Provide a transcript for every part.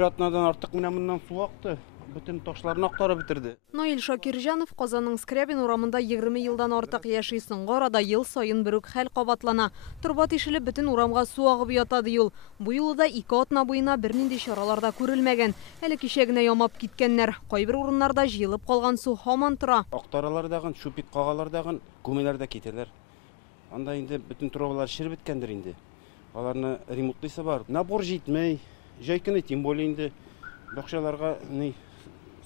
Bir атнадан артық менә моннан су акты. Bütün taşlarını aktarıp bitirdi. Наил Шакиржанов Казанның Скрябин урамында 20 елдан артык яши. Соңгы арада ел сайын бер үк хәл кабатлана. Труба тишелеп бөтен урамга су агып ята ел. Бу юлы да 2 атна буена бернинди чараларда күрелмәгән. Әле кичә генә ямап киткәннәр. Кайбер урыннарда җыелып калган су һаман тора. Актаралардагы, шупит кагалардагы күмеләрдә китәләр. Анда инде бөтен трубалар шир биткәндер инде. Аларны ремонтлыйсы бар. Набор җитмәй. Җайкыны тем более инде бакчаларга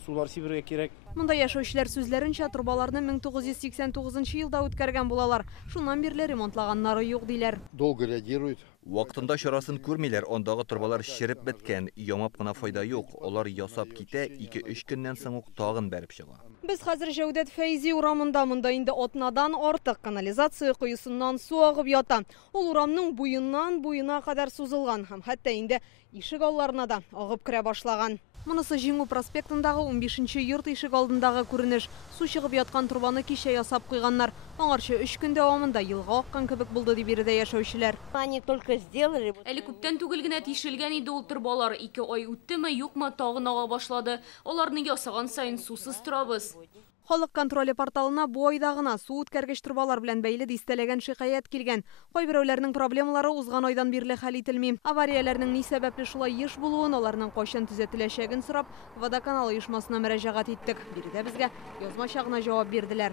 сулар сибергә кирәк. Монда яшәүчеләр сүзләренчә трубаларны 1989 елда үткәргән булалар. Шуннан бирле ремонтлаганнары юк диләр. Долго реагирует. Вакытында чарасын күрмиләр, андагы трубалар ширеп беткән, ямап кына файда юк. Алар ясап китә, 2-3 көннән соң ук тагын бәреп чыга. Без хәзер Җәүдәт Фәйзи урамында, монда инде атнадан артык канализация куюсыннан су агып ята. Ул урамның буеннан буена кадәр сузылган һәм хәтта инде ишек алларына да агып керә башлаган. Монысы Җиңү проспектындагы 15-нче йорт ишек алдындагы күренеш. Су чыгып яткан трубаны кичә ясап куйганнар. Аңарча 3 көн дәвамында елга аккан кебек булды дип биредә яшәүчеләр. Они только сделали. Әле күптән түгел генә тишелгән иде ул трубалар. 2 ай үттеме, юкмы, тагын ага башлады. Аларны ясаган сайын сусыз торабыз. Халык контроле порталына бу айда гына су үткәргеч трубалар белән бәйле дистәләгән шикаят килгән. Кайберәүләрнең проблемалары узган айдан бирле хәл ителми. Аварияләрнең ни сәбәпле шулай еш булуын, аларның кайчан төзәтеләчәген сорап, Водоканал оешмасына мөрәҗәгать иттек. Биредә безгә язмача гына җавап бирделәр.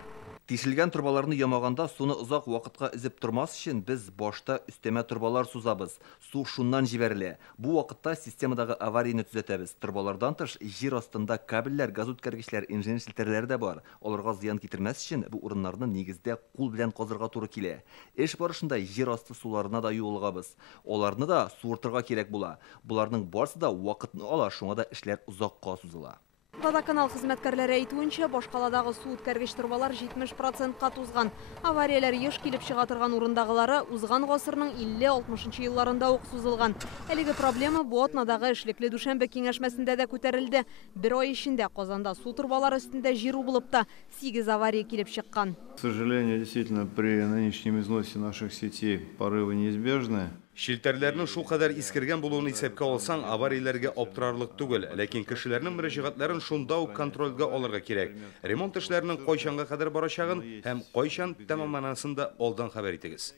Тишелгән трубаларны ямаганда суны озак вакытка изеп тормас өчен без башта өстәмә трубалар сузабыз. Су шуннан җибәрелә. Бу вакытта системадагы аварияны төзәтәбез. Трубалардан тыш җир астында кабельләр, газ үткәргечләр, инженер шелтәрләре дә бар. Аларга зыян китермәс өчен бу урыннарны нигездә кул белән казырга туры килә. Эш барышында җир асты суларына да юылгабыз. Аларны да суыртырга кирәк була. Буларның барысы да вакытны ала, шуңа да эшләр озакка сузыла. Водоканал хезмәткәрләре әйтүенчә, башкаладагы су үткәргеч трубалар 70%-ка тузган. Аварияләр еш килеп чыга торган урындагылары узган гасырның 50-60 елларында ук сузылган. Әлеге проблема бу атнадагы эшлекле дүшәмбе киңәшмәсендә дә күтәрелде. Бер ай эчендә Казанда су трубалары өстендә җирү булып та 8 авария килеп чыккан. К сожалению, действительно, при нынешнем износе наших сетей порывы неизбежны. Шилтәрләрнең шул кадәр искергән булуын исәпкә алсаң, аварияләргә аптырарлык түгел, ләкин кешеләрнең мөрәҗәгатьләрен шунда ук контрольгә алырга кирәк. Ремонт эшләренең кайчанга кадәр барачагын һәм кайчан тәмамланасын да алдан хәбәр итегез.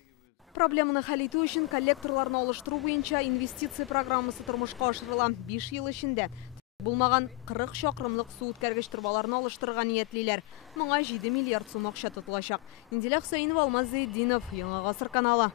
Проблеманы хәл итү өчен коллекторларны алыштыру буенча инвестиция программасы тормышка ашырыла. 5 ел эчендә булмаган 40 чакрымлык су үткәргеч трубаларны алыштырырга ниятлиләр. Моңа 7 миллиард сум акча тотылачак. Инделя Хөсәйнова, Алмаз Зәйдинов, Яңа Гасыр каналы.